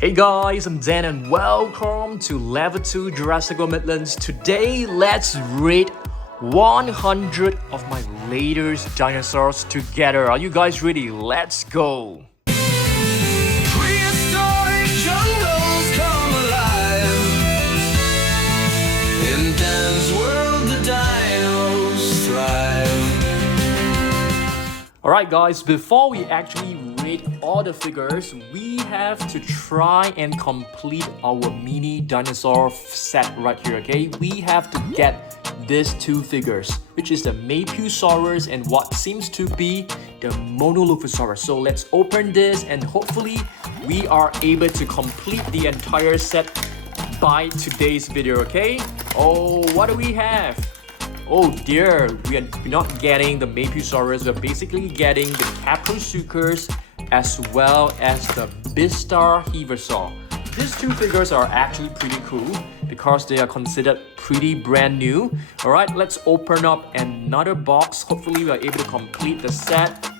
Hey guys, I'm Dan and welcome to Level 2 Jurassic World Midlands. Today, let's rate 100 of my latest dinosaurs together. Are you guys ready? Let's go! Prehistoric jungles come alive. In Dan's world, the dinos thrive. Alright guys, before we actually rate all the figures, we have to try and complete our mini dinosaur set right here, okay? We have to get these two figures, which is the Mapusaurus and what seems to be the Monolophosaurus. So let's open this and hopefully we are able to complete the entire set by today's video, okay? Oh, what do we have? Oh dear, we're not getting the Mapusaurus, we're basically getting the Caprosuchus as well as the Bistar Heaversaur. These two figures are actually pretty cool because they are considered pretty brand new. Alright, let's open up another box. Hopefully we are able to complete the set.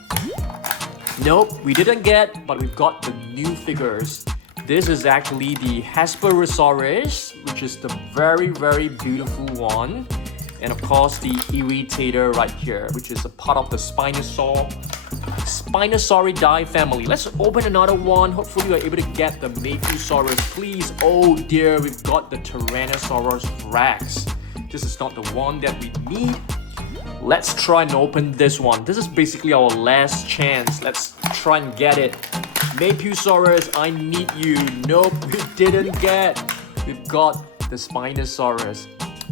Nope, we didn't get, but we've got the new figures. This is actually the Hesperosaurus, which is the very beautiful one. And of course the Irritator right here, which is a part of the Spinosauridae family. Let's open another one. Hopefully we're able to get the Mapusaurus, please. Oh dear, we've got the Tyrannosaurus Rex. This is not the one that we need. Let's try and open this one. This is basically our last chance. Let's try and get it. Mapusaurus, I need you. Nope, we didn't get. We've got the Spinosaurus.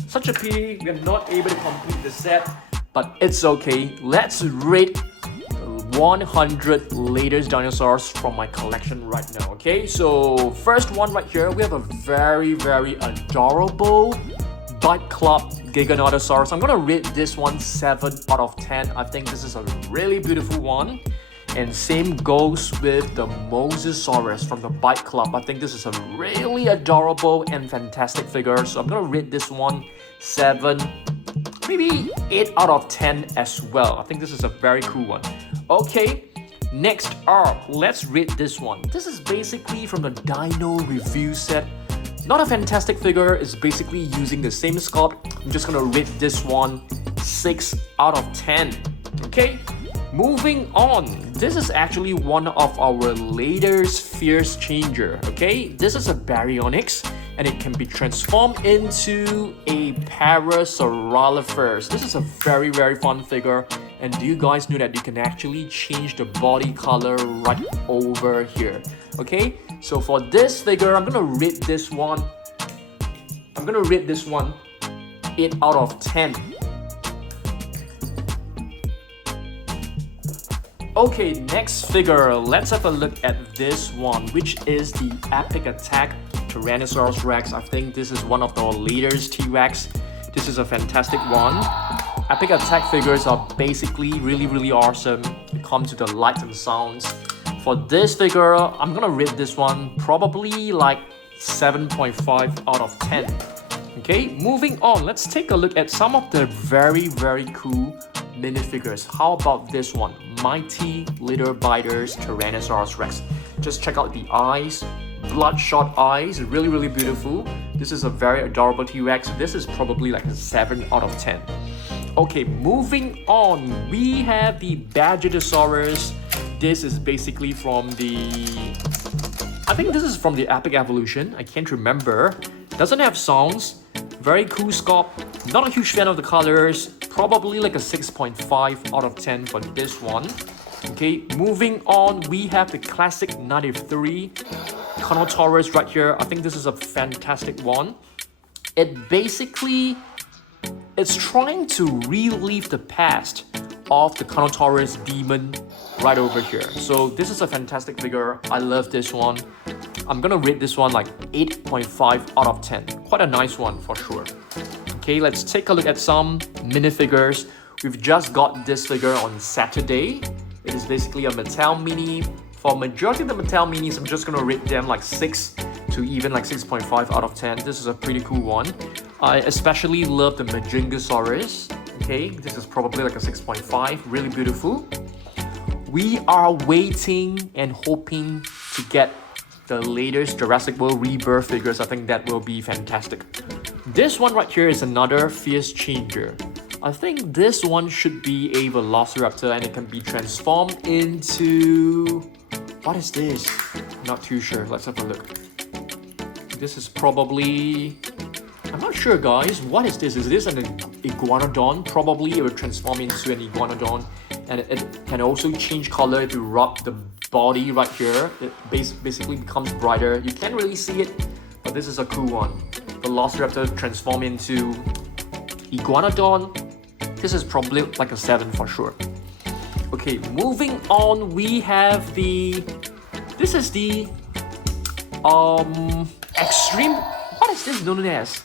Such a pity we're not able to complete the set, but it's okay. Let's rate 100 latest dinosaurs from my collection right now, okay? So first one right here, we have a very adorable Bite Club Giganotosaurus. I'm gonna rate this one 7 out of 10. I think this is a really beautiful one. And same goes with the Mosasaurus from the Bite Club. I think this is a really adorable and fantastic figure. So I'm gonna rate this one 7, maybe 8 out of 10 as well. I think this is a very cool one. Okay, next up, let's rate this one. This is basically from the Dino Review set. Not a fantastic figure, it's basically using the same sculpt. I'm just gonna rate this one 6 out of 10. Okay, moving on. This is actually one of our latest Fierce Changer, okay? This is a Baryonyx and it can be transformed into a Parasaurolophus. This is a very fun figure. And do you guys know that you can actually change the body color right over here? Okay, so for this figure, I'm gonna rate this one 8 out of 10. Okay, next figure, let's have a look at this one, which is the Epic Attack Tyrannosaurus Rex. I think this is one of the latest T-Rex. This is a fantastic one. Epic Attack figures are basically really awesome. It comes with the lights and sounds. For this figure, I'm gonna rate this one probably like 7.5 out of 10. Okay, moving on, let's take a look at some of the very cool minifigures. How about this one? Mighty Litter Biters Tyrannosaurus Rex. Just check out the eyes. Bloodshot eyes, really beautiful. This is a very adorable T-Rex. This is probably like a 7 out of 10. Okay, moving on, we have the Badgerosaurus. This is basically from I think this is from the Epic Evolution. I can't remember. Doesn't have sounds. Very cool sculpt. Not a huge fan of the colors. Probably like a 6.5 out of 10 for this one. Okay, moving on, we have the classic 93 Carnotaurus right here. I think this is a fantastic one. It's trying to relive the past of the Carnotaurus demon right over here. So this is a fantastic figure. I love this one. I'm gonna rate this one like 8.5 out of 10. Quite a nice one for sure. Okay, let's take a look at some minifigures. We've just got this figure on Saturday. It is basically a Mattel Mini. For majority of the Mattel Minis, I'm just gonna rate them like 6 to even like 6.5 out of 10. This is a pretty cool one. I especially love the Majungasaurus. Okay, this is probably like a 6.5. Really beautiful. We are waiting and hoping to get the latest Jurassic World Rebirth figures, I think that will be fantastic. This one right here is another Fierce Changer. I think this one should be a Velociraptor and it can be transformed into... What is this? Not too sure. Let's have a look. This is probably... I'm not sure, guys. What is this? Is this an Iguanodon? Probably it will transform into an Iguanodon. And it can also change color if you rub the body right here. It basically becomes brighter. You can't really see it, but this is a cool one. Velociraptor transform into Iguanodon. This is probably like a 7 for sure. Okay, moving on, we have the... This is the... Extreme... What is this known as?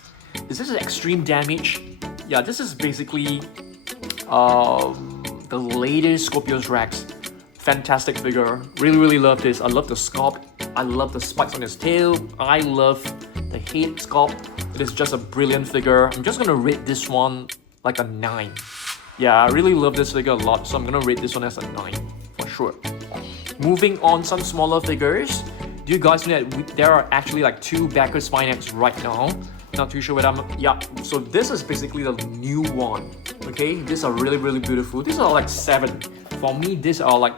Is this extreme damage? Yeah, this is basically... the latest Scorpios Rex. Fantastic figure. Really love this. I love the sculpt. I love the spikes on his tail. I love the head sculpt. It is just a brilliant figure. I'm just gonna rate this one like a 9. Yeah, I really love this figure a lot, so I'm gonna rate this one as a 9 for sure. Moving on, some smaller figures. Do you guys know that there are actually like 2 Becklespinax right now? Not too sure what I'm... Yeah, so this is basically the new one. Okay, these are really beautiful. These are like 7. For me, these are like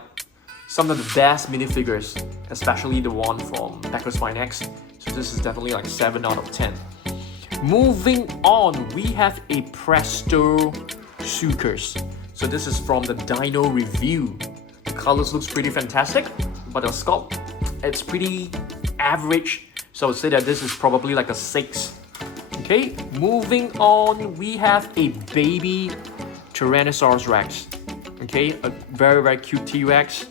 some of the best minifigures, especially the one from Becklespinax. So this is definitely like 7 out of 10. Moving on, we have a Presto Suckers. So this is from the Dino Review. The colors looks pretty fantastic, but the sculpt, it's pretty average. So I would say that this is probably like a 6. Okay, moving on, we have a baby Tyrannosaurus Rex. Okay, a very cute T-Rex.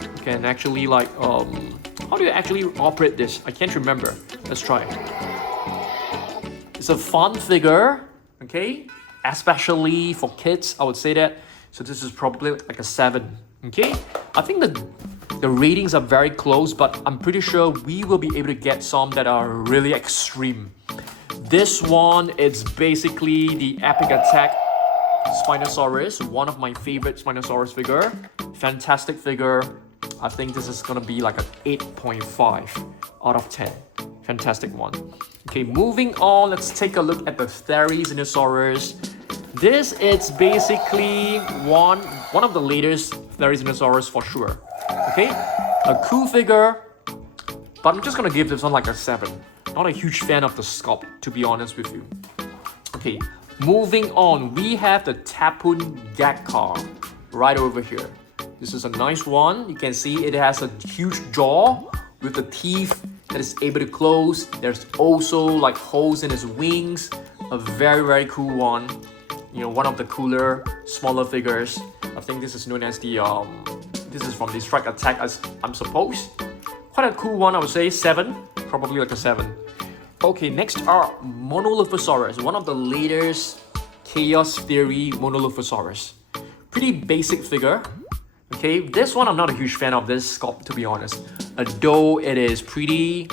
You can actually like, how do you actually operate this? I can't remember. Let's try it. It's a fun figure, okay? Especially for kids, I would say that. So this is probably like a 7, okay? I think the ratings are very close, but I'm pretty sure we will be able to get some that are really extreme. This one, it's basically the Epic Attack Spinosaurus, one of my favorite Spinosaurus figure. Fantastic figure. I think this is gonna be like an 8.5 out of 10. Fantastic one. Okay, moving on, let's take a look at the Therizinosaurus. This is basically one of the latest Therizinosaurus for sure. Okay, a cool figure, but I'm just gonna give this one like a 7. Not a huge fan of the sculpt, to be honest with you. Okay, moving on, we have the Tapun Gakkar right over here. This is a nice one. You can see it has a huge jaw with the teeth that is able to close. There's also like holes in his wings. A very cool one. You know, one of the cooler, smaller figures. I think this is known as the this is from the Strike Attack, as I'm supposed. Quite a cool one, I would say. 7, probably like a 7. Okay, next are Monolithosaurus, one of the latest Chaos Theory Monolithosaurus. Pretty basic figure. Okay, this one I'm not a huge fan of this sculpt, to be honest. Though it is pretty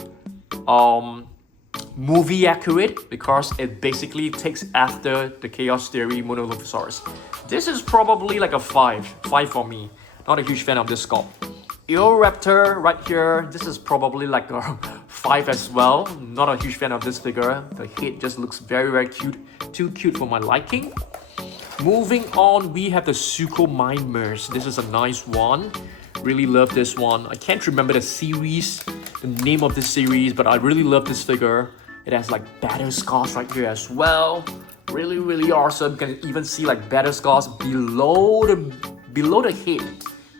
movie accurate because it basically takes after the Chaos Theory Monolithosaurus. This is probably like a 5 for me. Not a huge fan of this sculpt. Indoraptor right here, this is probably like a 5 as well. Not a huge fan of this figure. The head just looks very cute. Too cute for my liking. Moving on, we have the Suchomimus. This is a nice one. Really love this one. I can't remember the series, the name of this series, but I really love this figure. It has like battle scars right here as well. Really awesome. You can even see like battle scars below the head,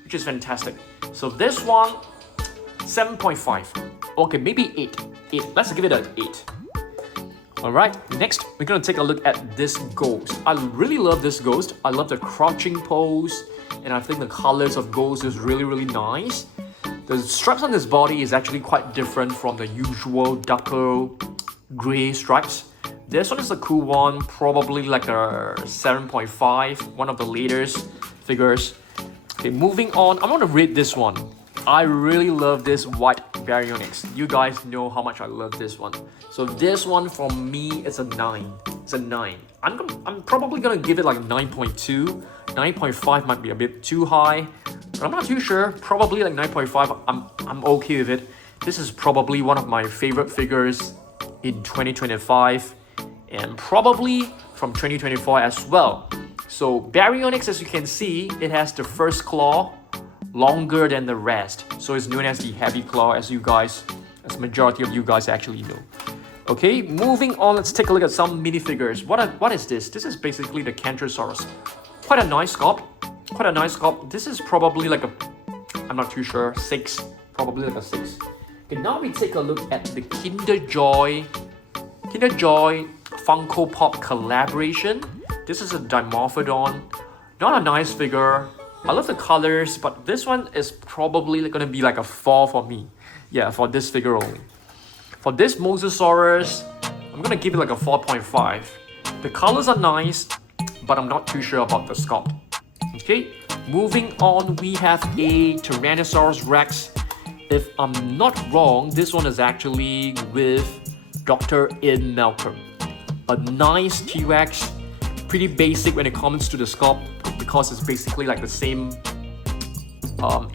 which is fantastic. So this one, 7.5. Okay, maybe 8. Let's give it an 8. Alright, next we're gonna take a look at this ghost. I really love this ghost. I love the crouching pose, and I think the colors of ghost is really nice. The stripes on this body is actually quite different from the usual darker gray stripes. This one is a cool one, probably like a 7.5, one of the latest figures. Okay, moving on, I'm gonna rate this one. I really love this white Baryonyx. You guys know how much I love this one. So this one for me is a 9. It's a 9. I'm probably gonna give it like 9.2. 9.5 might be a bit too high, but I'm not too sure. Probably like 9.5. I'm okay with it. This is probably one of my favorite figures in 2025 and probably from 2024 as well. So Baryonyx, as you can see, it has the first claw longer than the rest. So it's known as the heavy claw, as majority of you guys actually know. Okay, moving on, let's take a look at some minifigures. What is this? This is basically the Cantrosaurus. Quite a nice sculpt. This is probably like a, I'm not too sure, 6. Probably like a 6. Okay, now we take a look at the Kinder Joy Funko Pop collaboration. This is a Dimorphodon. Not a nice figure. I love the colors, but this one is probably gonna be like a 4 for me. Yeah, for this figure only. For this Mosasaurus, I'm gonna give it like a 4.5. The colors are nice, but I'm not too sure about the sculpt. Okay, moving on, we have a Tyrannosaurus Rex. If I'm not wrong, this one is actually with Dr. Ian Malcolm. A nice T-Rex, pretty basic when it comes to the sculpt because it's basically like the same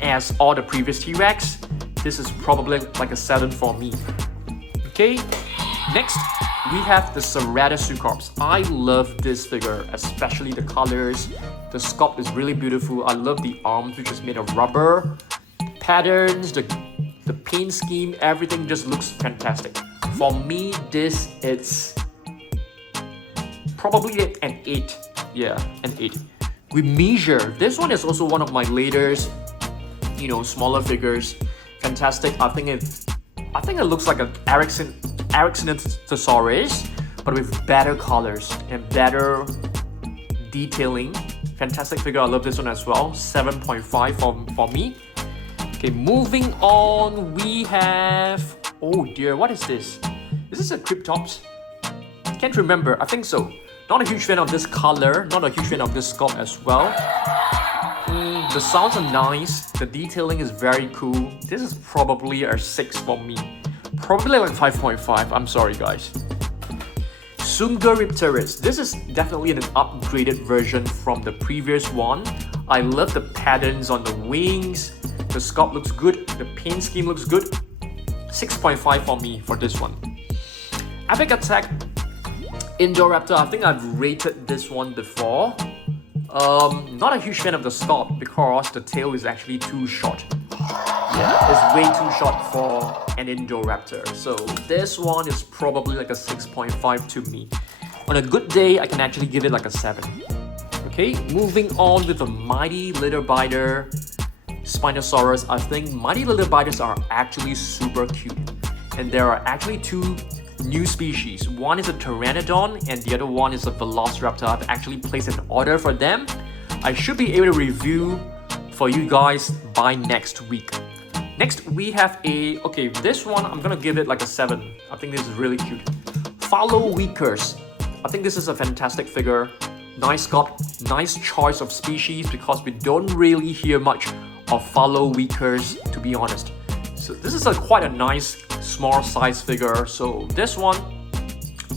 as all the previous T-Rex. This is probably like a 7 for me. Okay, next we have the Ceratosuchops. I love this figure, especially the colors. The sculpt is really beautiful. I love the arms, which is made of rubber. Patterns, the paint scheme, everything just looks fantastic. For me, this it's probably an 8. Yeah, an 8. We measure. This one is also one of my latest, smaller figures. Fantastic. I think it looks like an Eryxinosaurus, but with better colors and better detailing. Fantastic figure. I love this one as well. 7.5 for me. Okay, moving on, we have, oh dear, what is this? Is this a Cryptops? Can't remember. I think so. Not a huge fan of this color. Not a huge fan of this sculpt as well. The sounds are nice. The detailing is very cool. This is probably a 6 for me. Probably like 5.5. I'm sorry, guys. Sunguripterus. This is definitely an upgraded version from the previous one. I love the patterns on the wings. The sculpt looks good. The paint scheme looks good. 6.5 for me for this one. Epic Attack Indoraptor. I think I've rated this one before. Not a huge fan of the sculpt because the tail is actually too short. Yeah, it's way too short for an Indoraptor. So this one is probably like a 6.5 to me. On a good day, I can actually give it like a 7. Okay, moving on with the Mighty Litterbiter Spinosaurus. I think Mighty Litterbiters are actually super cute. And there are actually 2 new species. One is a Pteranodon and the other one is a Velociraptor. I've actually placed an order for them. I should be able to review for you guys by next week. Next we have this one I'm gonna give it like a 7. I think this is really cute. Phaloweakers. I think this is a fantastic figure. Nice sculpt, nice choice of species because we don't really hear much of Phaloweakers, to be honest. So this is quite a nice small size figure. So this one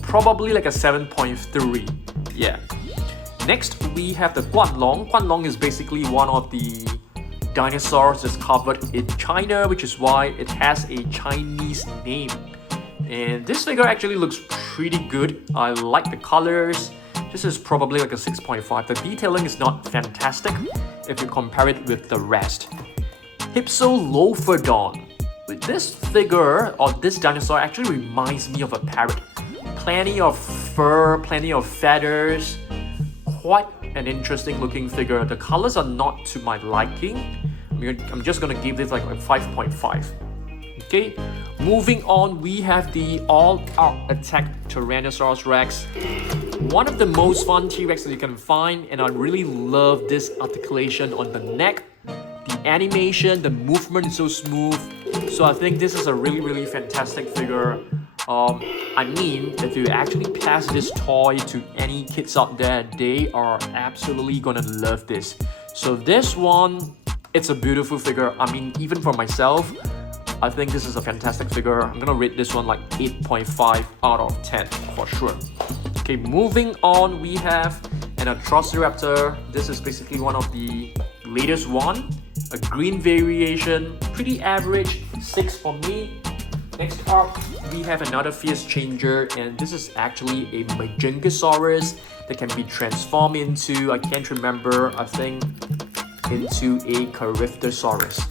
probably like a 7.3. Yeah. Next we have the Guanlong. Guanlong is basically one of the dinosaurs discovered in China, which is why it has a Chinese name. And this figure actually looks pretty good. I like the colors. This is probably like a 6.5. The detailing is not fantastic if you compare it with the rest. Hypsilophodon. This figure or this dinosaur actually reminds me of a parrot. Plenty of fur, plenty of feathers. Quite an interesting looking figure. The colors are not to my liking. I'm just gonna give this like a 5.5. Okay, moving on, we have the all-out attack Tyrannosaurus Rex. One of the most fun T-Rex that you can find, and I really love this articulation on the neck. The animation, the movement is so smooth. So I think this is a really fantastic figure. I mean, if you actually pass this toy to any kids out there, they are absolutely gonna love this. So this one, it's a beautiful figure. I mean, even for myself, I think this is a fantastic figure. I'm gonna rate this one like 8.5 out of 10 for sure. Okay, moving on, we have an Atrociraptor. This is basically one of the latest one. A green variation, pretty average, 6 for me. Next up, we have another fierce changer, and this is actually a Majungasaurus that can be transformed into, I can't remember, I think, into a Caryptosaurus.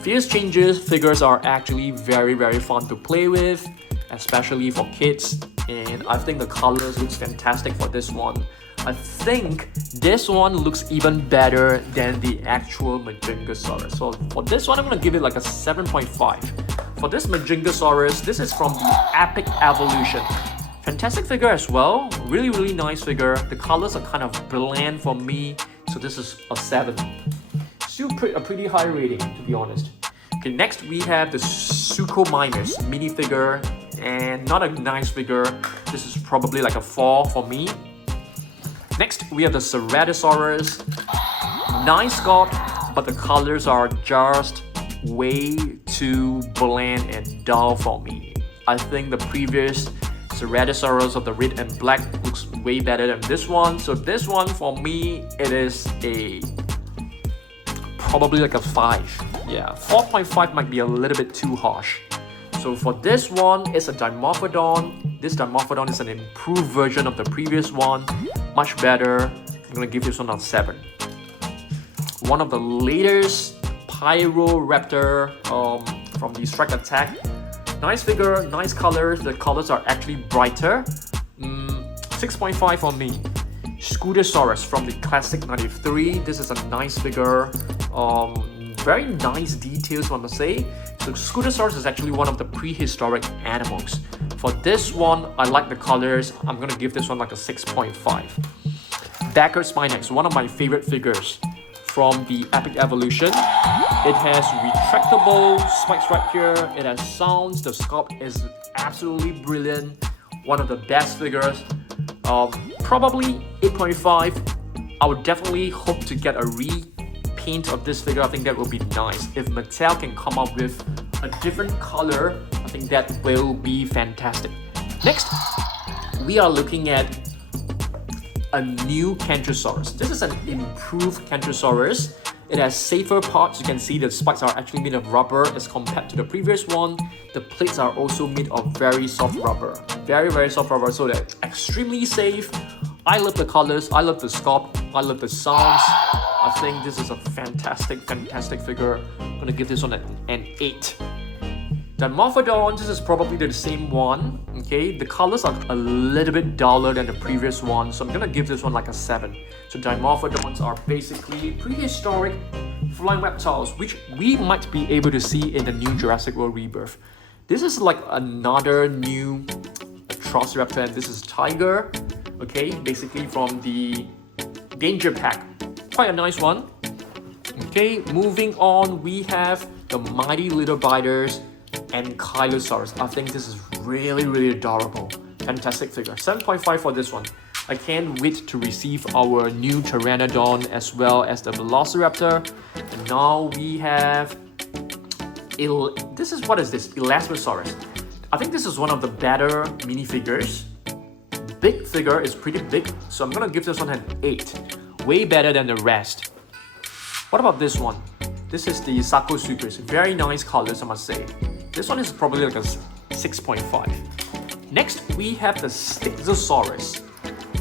Fierce changers figures are actually very fun to play with, especially for kids, and I think the colors looks fantastic for this one. I think this one looks even better than the actual Majungasaurus. So for this one, I'm gonna give it like a 7.5. For this Majungasaurus, this is from the Epic Evolution. Fantastic figure as well, really nice figure. The colors are kind of bland for me, so this is a 7. Still a pretty high rating, to be honest. Okay, next we have the Suchomimus minifigure, and not a nice figure. This is probably like a 4 for me. Next we have the Ceratosaurus. Nice sculpt, but the colors are just way too bland and dull for me. I think the previous Ceratosaurus of the red and black looks way better than this one. So this one for me, it is a probably like a 5. Yeah, 4.5 might be a little bit too harsh. So for this one, it's a Dimorphodon. This Dimorphodon is an improved version of the previous one, much better. I'm gonna give this one a 7. One of the latest Pyroraptor from the Strike Attack. Nice figure, nice colors. The colors are actually brighter. 6.5 for me. Scorpios from the Classic 93. This is a nice figure. Very nice details, I must say. So Scorpios is actually one of the prehistoric animals. For this one, I like the colors. I'm gonna give this one like a 6.5. Becklespinax, one of my favorite figures from the Epic Evolution. It has retractable spikes right here. It has sounds. The sculpt is absolutely brilliant. One of the best figures. Probably 8.5. I would definitely hope to get a repaint of this figure. I think that will be nice. If Mattel can come up with a different color, I think that will be fantastic. Next, we are looking at a new Kentrosaurus. This is an improved Kentrosaurus. It has safer parts. You can see the spikes are actually made of rubber as compared to the previous one. The plates are also made of very soft rubber. Very soft rubber, so they're extremely safe. I love the colors, I love the sculpt, I love the sounds. I think this is a fantastic figure. I'm gonna give this one an 8. The Dimorphodon, this is probably the same one. Okay, the colors are a little bit duller than the previous one, so I'm gonna give this one like a 7. So Dimorphodons are basically prehistoric flying reptiles, which we might be able to see in the new Jurassic World Rebirth. This is like another new Atrociraptor, and this is Tiger. Okay, basically from the Danger Pack. Quite a nice one. Okay, moving on, we have the Mighty Little Biters and Kylosaurus. I think this is really adorable. Fantastic figure. 7.5 for this one. I can't wait to receive our new Pteranodon as well as the Velociraptor. And now we have this is what is this? Elasmosaurus. I think this is one of the better minifigures. Big figure is pretty big, so I'm gonna give this one an 8. Way better than the rest. What about this one? This is the Sarcosuchus. Very nice colors, I must say. This one is probably like a 6.5. Next, we have the Styxosaurus.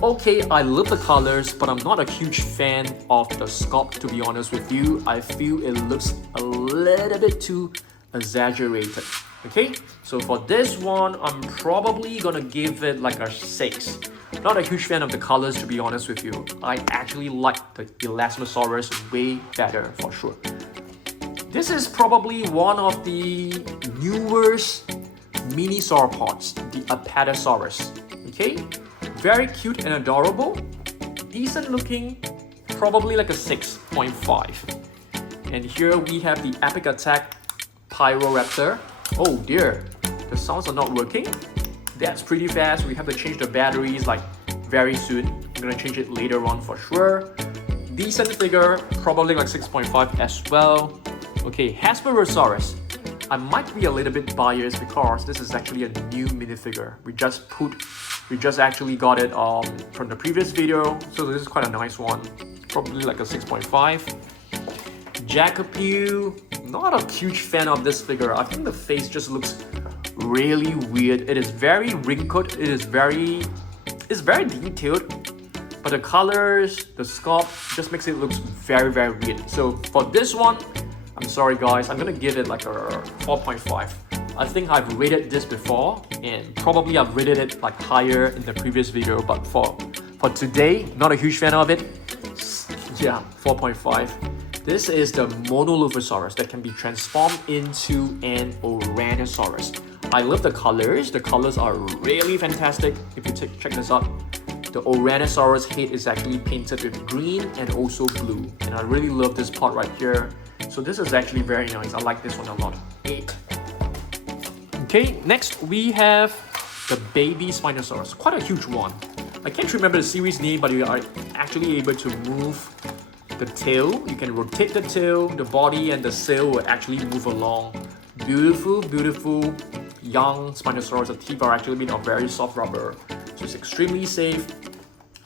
Okay, I love the colors, but I'm not a huge fan of the sculpt, to be honest with you. I feel it looks a little bit too exaggerated. Okay, so for this one, I'm probably gonna give it like a 6. Not a huge fan of the colors, to be honest with you. I actually like the Elasmosaurus way better, for sure. This is probably one of the newest mini sauropods, the Apatosaurus. Okay, very cute and adorable, decent looking, probably like a 6.5. And here we have the Epic Attack Pyroraptor. Oh dear, the sounds are not working. That's pretty fast. We have to change the batteries like very soon. I'm gonna change it later on for sure. Decent figure, probably like 6.5 as well. Okay, Hesperosaurus. I might be a little bit biased because this is actually a new minifigure. We just actually got it from the previous video, so this is quite a nice one. Probably like a 6.5. Jacopew. not a huge fan of this figure. I think the face just looks really weird. It is very wrinkled. It's very detailed, but the colors, the sculpt just makes it look very weird. So for this one, I'm sorry guys, I'm gonna give it like a 4.5. I think I've rated this before, and probably I've rated it like higher in the previous video, but for today, not a huge fan of it. Yeah, 4.5. This is the Monolophosaurus that can be transformed into an Ouranosaurus. I love the colors. The colors are really fantastic. If you check this out, the Ouranosaurus head is actually painted with green and also blue. And I really love this part right here. So this is actually very nice. I like this one a lot. 8. Okay, next we have the baby Spinosaurus. Quite a huge one. I can't remember the series name, but you are actually able to move the tail. You can rotate the tail, the body and the sail will actually move along. Beautiful young Spinosaurus. The teeth are actually made of very soft rubber, so it's extremely safe.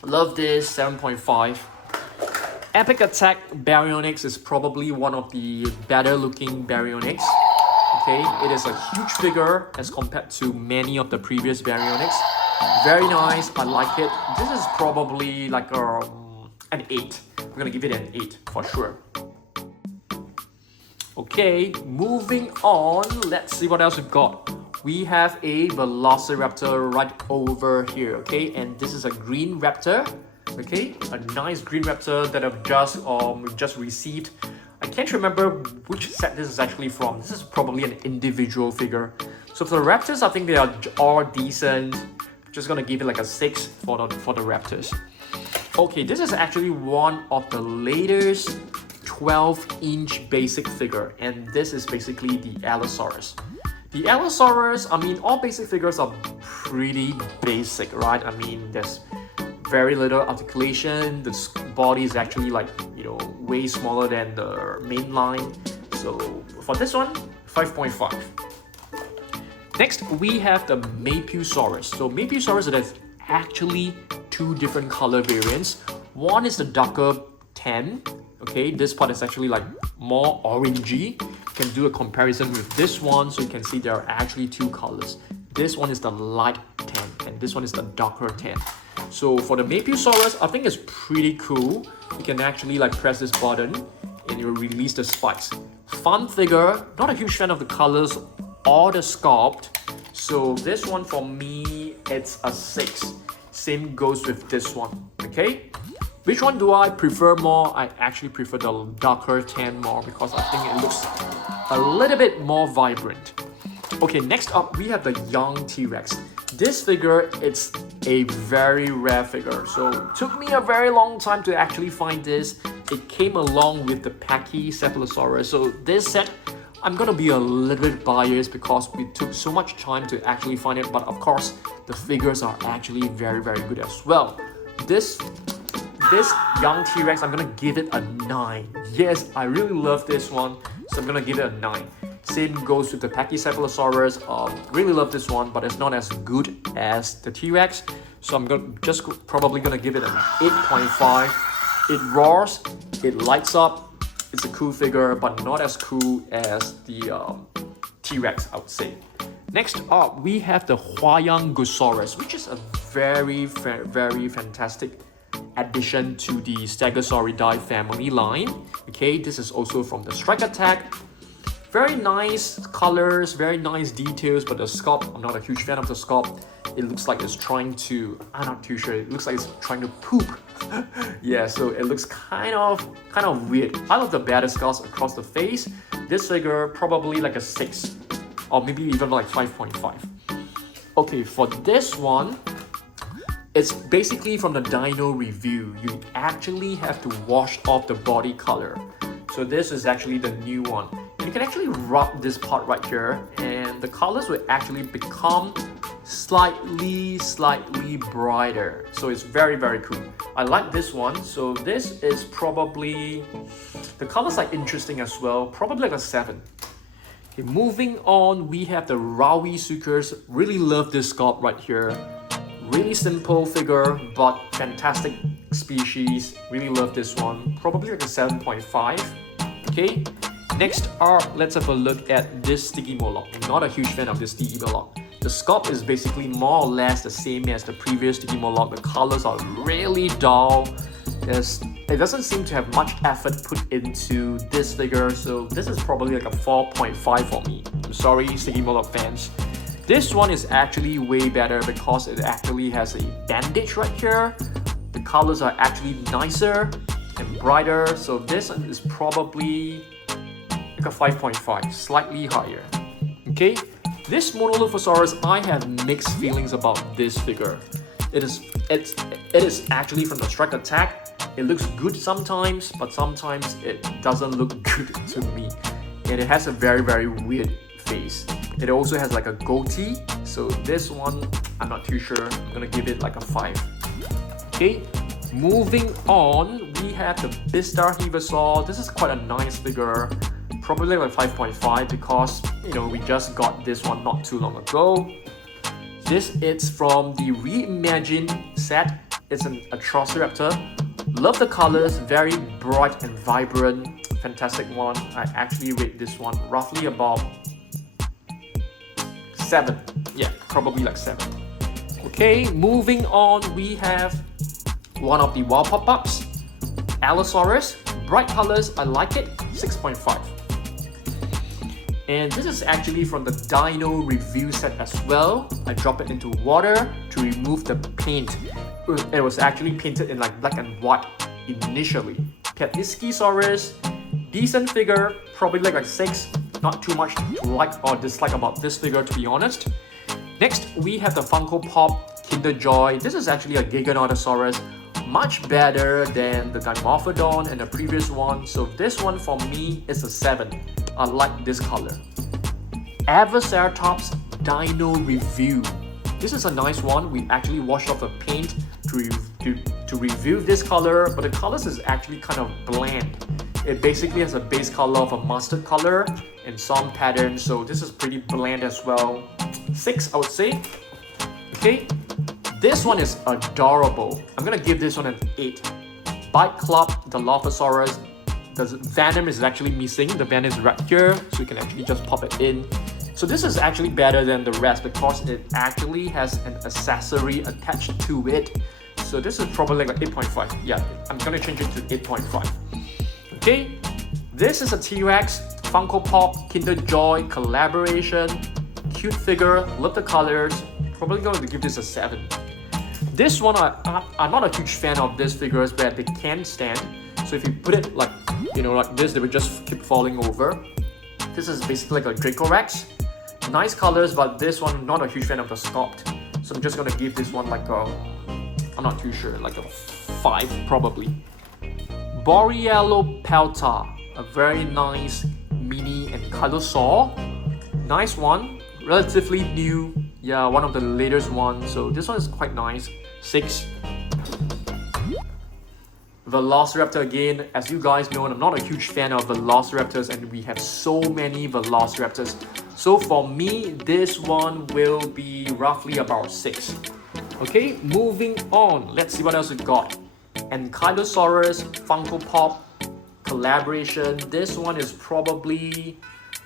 Love this. 7.5. Epic Attack Baryonyx is probably one of the better looking Baryonyx. Okay, it is a huge figure as compared to many of the previous Baryonyx. Very nice. I like it. This is probably like an 8. I'm gonna give it an 8 for sure. Okay, moving on. Let's see what else we've got. We have a Velociraptor right over here, okay? And this is a green raptor, okay? A nice green raptor that I've just received. I can't remember which set this is actually from. This is probably an individual figure. So for the raptors, I think they are all decent. Just gonna give it like a 6 for the raptors. Okay, this is actually one of the latest 12-inch basic figure, and this is basically the Allosaurus. The Allosaurus, I mean, all basic figures are pretty basic, right? I mean, there's very little articulation. The body is actually like, you know, way smaller than the main line. So for this one, 5.5. Next, we have the Mapusaurus. So Mapusaurus, there's actually 2 different color variants. One is the darker tan. Okay, this part is actually like more orangey. You can do a comparison with this one, so you can see there are actually 2 colors. This one is the light tan, and this one is the darker tan. So for the Mapusaurus, I think it's pretty cool. You can actually like press this button, and it will release the spikes. Fun figure. Not a huge fan of the colors or the sculpt. So this one for me, it's a 6. Same goes with this one. Okay. Which one do I prefer more? I actually prefer the darker tan more because I think it looks a little bit more vibrant. Okay, next up we have the young T-Rex. This figure, it's a very rare figure. So it took me a very long time to actually find this. It came along with the Pachycephalosaurus. So this set, I'm gonna be a little bit biased because we took so much time to actually find it. But of course, the figures are actually very good as well. This young T-Rex, I'm gonna give it a 9. Yes, I really love this one, so I'm gonna give it a 9. Same goes with the Pachycephalosaurus. Really love this one, but it's not as good as the T-Rex. So I'm probably gonna give it an 8.5. It roars, it lights up. It's a cool figure, but not as cool as the T-Rex, I would say. Next up, we have the Huayangosaurus, which is a very fantastic addition to the Stegosauridae family line. Okay, this is also from the Strike Attack. Very nice colors, very nice details, but the sculpt, I'm not a huge fan of the sculpt. It looks like it's trying to, I'm not too sure, it looks like it's trying to poop. Yeah, so it looks kind of weird. I love the battle scars across the face. This figure, probably like a 6, or maybe even like 5.5. Okay, for this one, it's basically from the Dino Review. You actually have to wash off the body color. So this is actually the new one. And you can actually rub this part right here, and the colors will actually become slightly brighter. So it's very cool. I like this one. So this is probably, the colors are interesting as well. Probably like a 7. Okay, moving on, we have the Rawi-Suckers. Really love this sculpt right here. Really simple figure, but fantastic species. Really love this one. Probably like a 7.5. Okay. Next let's have a look at this Sticky Moloch. I'm not a huge fan of this Sticky Moloch. The sculpt is basically more or less the same as the previous Sticky Moloch. The colors are really dull. It doesn't seem to have much effort put into this figure, so this is probably like a 4.5 for me. I'm sorry, Sticky Moloch fans. This one is actually way better because it actually has a bandage right here. The colors are actually nicer and brighter, so this is probably like a 5.5, slightly higher. Okay, this Monolithosaurus, I have mixed feelings about this figure. It is actually from the Strike Attack. It looks good sometimes, but sometimes it doesn't look good to me. And it has a very, very weird face. It also has like a goatee, so this one, I'm not too sure. I'm gonna give it like a 5. Okay, moving on, we have the Bistar Heavisaur. This is quite a nice figure. Probably like 5.5 because, you know, we just got this one not too long ago. This is from the reimagined set. It's an Atrociraptor. Love the colors, very bright and vibrant. Fantastic one. I actually rate this one roughly about 7. Yeah, probably like 7. Okay, moving on, we have one of the wild pop-ups, Allosaurus. Bright colors, I like it. 6.5. And this is actually from the Dino review set as well. I drop it into water to remove the paint. It was actually painted in like black and white initially. Petniskisaurus, decent figure, probably like a 6. Not too much to like or dislike about this figure, to be honest. Next, we have the Funko Pop Kinder Joy. This is actually a Giganotosaurus, much better than the Dimorphodon and the previous one. So this one for me is a 7. I like this color. Avaceratops Dino Review. This is a nice one. We actually washed off the paint to review this color, but the colors is actually kind of bland. It basically has a base color of a mustard color and some patterns, so this is pretty bland as well. 6, I would say. Okay, this one is adorable. I'm gonna give this one an 8. Bite Club Dilophosaurus. The venom is actually missing. The venom is right here, so you can actually just pop it in. So this is actually better than the rest because it actually has an accessory attached to it. So this is probably like 8.5. Yeah, I'm gonna change it to 8.5. Okay, this is a T-Rex Funko Pop Kinder Joy collaboration. Cute figure, love the colors. Probably going to give this a 7. This one, I'm not a huge fan of these figures where they can't stand. So if you put it like, you know, like this, they would just keep falling over. This is basically like a Dracorex. Nice colors, but this one, not a huge fan of the sculpt. So I'm just gonna give this one like a, I'm not too sure, like a 5 probably. Borealopelta, a very nice mini and Ankylosaur. Nice one, relatively new. Yeah, one of the latest ones. So this one is quite nice. 6. Velociraptor again. As you guys know, I'm not a huge fan of Velociraptors, and we have so many Velociraptors. So for me, this one will be roughly about 6. Okay, moving on. Let's see what else we got. Ankylosaurus Funko Pop collaboration. This one is probably,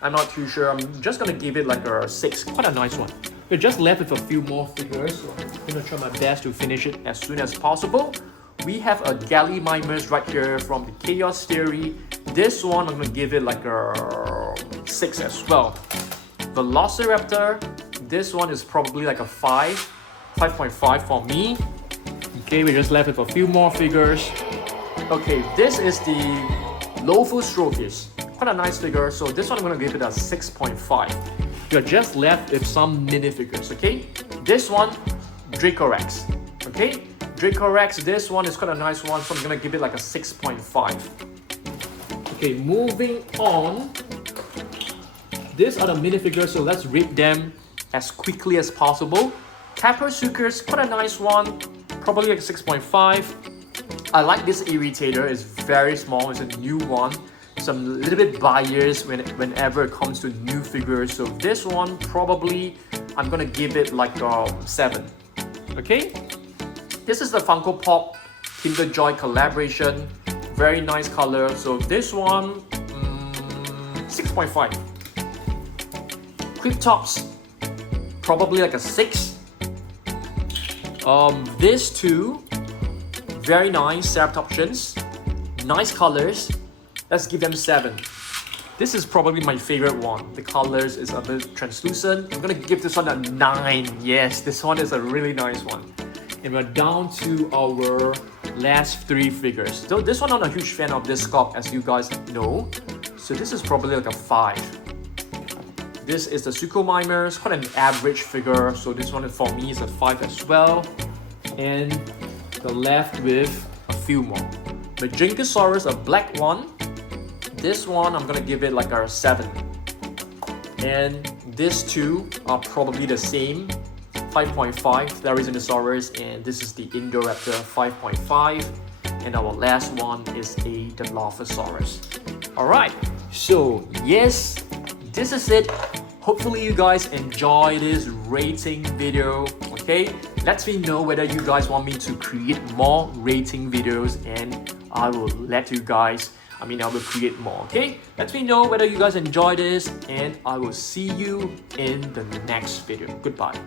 I'm not too sure. I'm just gonna give it like a 6. Quite a nice one. We're just left with a few more figures, so I'm gonna try my best to finish it as soon as possible. We have a Gallimimus right here from the Chaos Theory. This one, I'm gonna give it like a 6 as well. Velociraptor, this one is probably like a 5.5 for me. Okay, we're just left with a few more figures. Okay, this is the Lophostrophus. Quite a nice figure, so this one I'm gonna give it a 6.5. You're just left with some minifigures, okay? This one, Dracorex, okay? Dracorex, this one is quite a nice one, so I'm gonna give it like a 6.5. Okay, moving on. These are the minifigures, so let's rate them as quickly as possible. Caprosuchus, quite a nice one, probably like 6.5. I like this irritator, it's very small, it's a new one. So I'm a little bit biased whenever it comes to new figures. So this one, probably, I'm gonna give it like a 7. Okay? This is the Funko Pop Kinder Joy collaboration. Very nice color. So this one, 6.5. Cryptops, probably like a 6. These two, very nice Ceratopsians, nice colors. Let's give them 7. This is probably my favorite one. The colors is a bit translucent. I'm gonna give this one a 9. Yes, this one is a really nice one. And we're down to our last 3 figures. So this one, I'm a huge fan of this Scorp, as you guys know. So this is probably like a 5. This is the Suchomimer, quite an average figure. So this one for me is a 5 as well. And the left with a few more. The Jinkosaurus, a black one. This one, I'm gonna give it like a 7. And these two are probably the same. 5.5, Baryonyx, and this is the Indoraptor 5.5. And our last one is a Dilophosaurus. Alright, so yes, this is it. Hopefully you guys enjoy this rating video, okay? Let me know whether you guys want me to create more rating videos, and I will let you guys, I will create more, okay? Let me know whether you guys enjoy this, and I will see you in the next video. Goodbye.